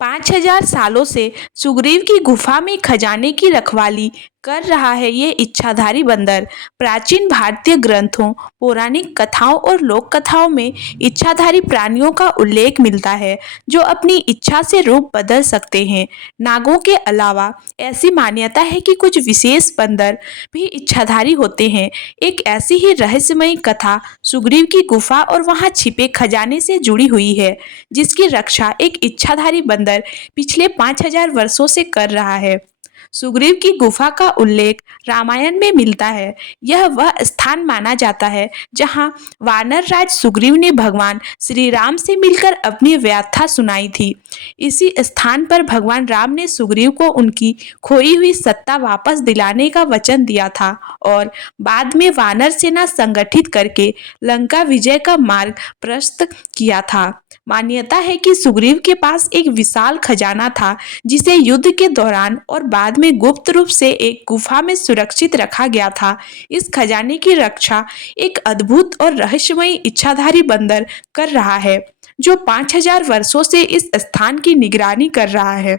5000 सालों से सुग्रीव की गुफा में खजाने की रखवाली कर रहा है ये इच्छाधारी बंदर। प्राचीन भारतीय ग्रंथों, पौराणिक कथाओं और लोक कथाओं में इच्छाधारी प्राणियों का उल्लेख मिलता है जो अपनी इच्छा से रूप बदल सकते हैं। नागों के अलावा ऐसी मान्यता है कि कुछ विशेष बंदर भी इच्छाधारी होते हैं। एक ऐसी ही रहस्यमयी कथा सुग्रीव की गुफा और वहां छिपे खजाने से जुड़ी हुई है, जिसकी रक्षा एक इच्छाधारी बंदर पिछले 5000 वर्षों से कर रहा है। सुग्रीव की गुफा का उल्लेख रामायण में मिलता है। यह वह स्थान माना जाता है जहां वानर राज सुग्रीव ने भगवान श्री राम से मिलकर अपनी व्यथा सुनाई थी। इसी स्थान पर भगवान राम ने सुग्रीव को उनकी खोई हुई सत्ता वापस दिलाने का वचन दिया था और बाद में वानर सेना संगठित करके लंका विजय का मार्ग प्रशस्त किया था। मान्यता है कि सुग्रीव के पास एक विशाल खजाना था जिसे युद्ध के दौरान और बाद में गुप्त रूप से एक गुफा में सुरक्षित रखा गया था। इस खजाने की रक्षा एक अद्भुत और रहस्यमयी इच्छाधारी बंदर कर रहा है जो 5000 वर्षों से इस स्थान की निगरानी कर रहा है।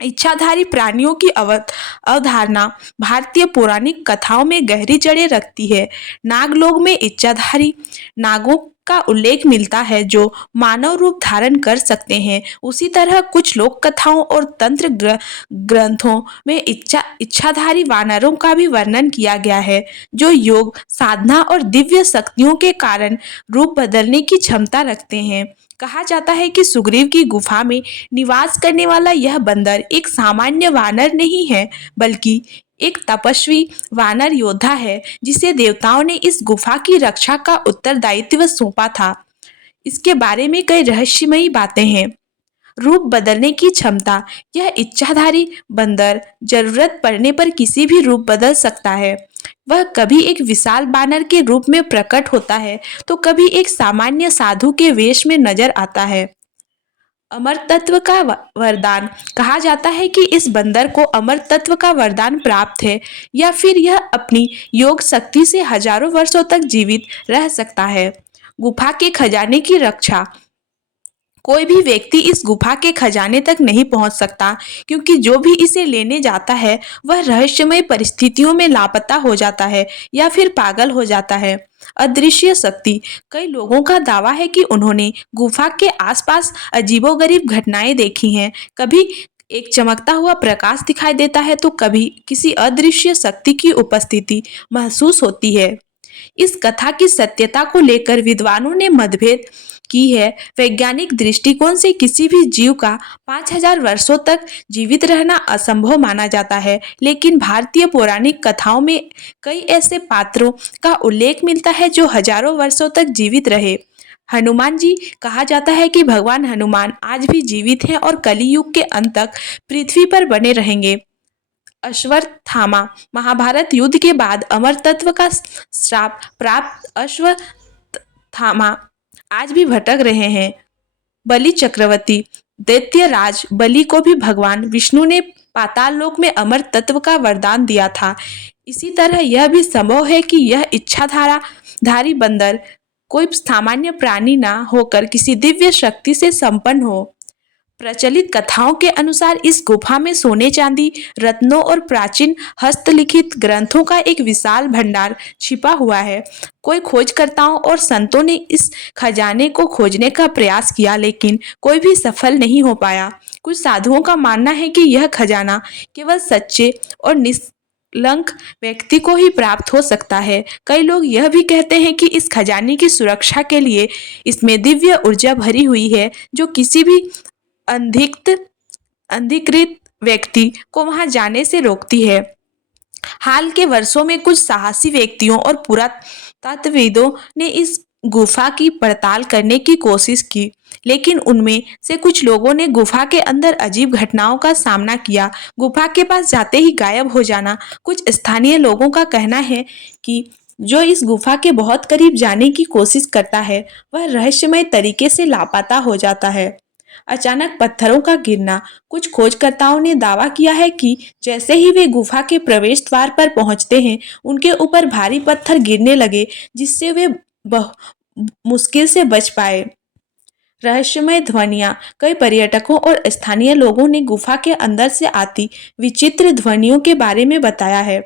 इच्छाधारी प्राणियों की अवधारणा भारतीय पौराणिक कथाओं में गहरी जड़ें रखती है। नागलोक में इच्छाधारी नागों का उल्लेख मिलता है जो मानव रूप धारण कर सकते हैं। उसी तरह कुछ लोक कथाओं और तंत्र ग्रंथों में इच्छाधारी वानरों का भी वर्णन किया गया है जो योग, साधना और दिव्य शक्तियों के कारण रूप बदलने की क्षमता रखते हैं। कहा जाता है कि सुग्रीव की गुफा में निवास करने वाला यह बंदर एक सामान्य वानर नहीं है, बल्कि एक तपस्वी वानर योद्धा है जिसे देवताओं ने इस गुफा की रक्षा का उत्तरदायित्व सौंपा था। इसके बारे में कई रहस्यमयी बातें हैं। रूप बदलने की क्षमता। यह इच्छाधारी बंदर जरूरत पड़ने पर किसी भी रूप बदल सकता है। वह कभी एक विशाल बानर के रूप में प्रकट होता है तो कभी एक सामान्य साधु के वेश में नजर आता है। अमर तत्व का वरदान। कहा जाता है कि इस बंदर को अमर तत्व का वरदान प्राप्त है या फिर यह अपनी योग शक्ति से हजारों वर्षों तक जीवित रह सकता है। गुफा के खजाने की रक्षा। कोई भी व्यक्ति इस गुफा के खजाने तक नहीं पहुंच सकता क्योंकि जो भी इसे लेने जाता है वह रहस्यमय परिस्थितियों में लापता हो जाता है या फिर पागल हो जाता है। अदृश्य शक्ति। कई लोगों का दावा है कि उन्होंने गुफा के आसपास अजीबोगरीब घटनाएं देखी हैं। कभी एक चमकता हुआ प्रकाश दिखाई देता है तो कभी किसी अदृश्य शक्ति की उपस्थिति महसूस होती है। इस कथा की सत्यता को लेकर विद्वानों ने मतभेद की है। वैज्ञानिक दृष्टिकोण से किसी भी जीव का 5000 वर्षों तक जीवित रहना असंभव माना जाता है, लेकिन भारतीय पौराणिक कथाओं में कई ऐसे पात्रों का उल्लेख मिलता है जो हजारों वर्षों तक जीवित रहे। हनुमान जी। कहा जाता है कि भगवान हनुमान आज भी जीवित हैं और कलियुग के अंत तक पृथ्वी पर बने रहेंगे। अश्वत्थामा। महाभारत युद्ध के बाद अमर तत्व का श्राप प्राप्त अश्वत्थामा आज भी भटक रहे हैं। बलि चक्रवर्ती। दैत्य राज बलि को भी भगवान विष्णु ने पाताल लोक में अमर तत्व का वरदान दिया था। इसी तरह यह भी संभव है कि यह इच्छाधारी बंदर कोई सामान्य प्राणी ना होकर किसी दिव्य शक्ति से संपन्न हो। प्रचलित कथाओं के अनुसार इस गुफा में सोने चांदी, रत्नों और प्राचीन हस्तलिखित ग्रंथों का एक विशाल भंडार छिपा हुआ है। कोई खोजकर्ताओं और संतों ने इस खजाने को खोजने का प्रयास किया लेकिन कोई भी सफल नहीं हो पाया। कुछ साधुओं का मानना है कि यह खजाना केवल सच्चे और निष्कलंक व्यक्ति को ही प्राप्त हो सकता है। कई लोग यह भी कहते हैं कि इस खजाने की सुरक्षा के लिए इसमें दिव्य ऊर्जा भरी हुई है जो किसी भी अनधिकृत व्यक्ति को वहां जाने से रोकती है। हाल के वर्षों में कुछ साहसी व्यक्तियों और पुरातत्वविदों ने इस गुफा की पड़ताल करने की कोशिश की, लेकिन उनमें से कुछ लोगों ने गुफा के अंदर अजीब घटनाओं का सामना किया। गुफा के पास जाते ही गायब हो जाना। कुछ स्थानीय लोगों का कहना है कि जो इस गुफा के बहुत करीब जाने की कोशिश करता है वह रहस्यमय तरीके से लापता हो जाता है। अचानक पत्थरों का गिरना। कुछ खोजकर्ताओं ने दावा किया है कि जैसे ही वे गुफा के प्रवेश द्वार पर पहुंचते हैं उनके ऊपर भारी पत्थर गिरने लगे जिससे वे मुश्किल से बच पाए। रहस्यमय ध्वनियां। कई पर्यटकों और स्थानीय लोगों ने गुफा के अंदर से आती विचित्र ध्वनियों के बारे में बताया है।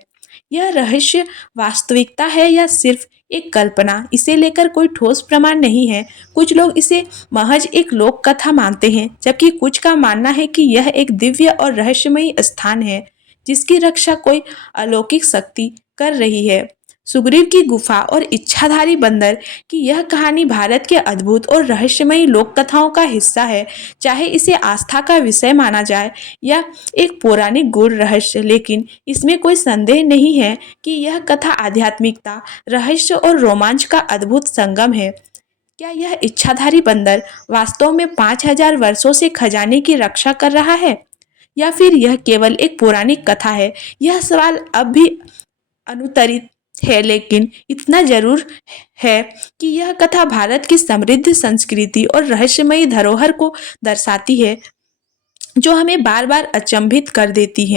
यह रहस्य वास्तविकता है या सिर्फ एक कल्पना, इसे लेकर कोई ठोस प्रमाण नहीं है। कुछ लोग इसे महज एक लोक कथा मानते हैं, जबकि कुछ का मानना है कि यह एक दिव्य और रहस्यमयी स्थान है जिसकी रक्षा कोई अलौकिक शक्ति कर रही है। सुग्रीव की गुफा और इच्छाधारी बंदर की यह कहानी भारत के अद्भुत और रहस्यमयी लोक कथाओं का हिस्सा है। चाहे इसे आस्था का विषय माना जाए या एक पौराणिक गूढ़ रहस्य, लेकिन इसमें कोई संदेह नहीं है कि यह कथा आध्यात्मिकता, रहस्य और रोमांच का अद्भुत संगम है। क्या यह इच्छाधारी बंदर वास्तव में 5000 वर्षों से खजाने की रक्षा कर रहा है, या फिर यह केवल एक पौराणिक कथा है? यह सवाल अब भी अनुत्तरित है, लेकिन इतना जरूर है कि यह कथा भारत की समृद्ध संस्कृति और रहस्यमयी धरोहर को दर्शाती है, जो हमें बार बार अचंभित कर देती है।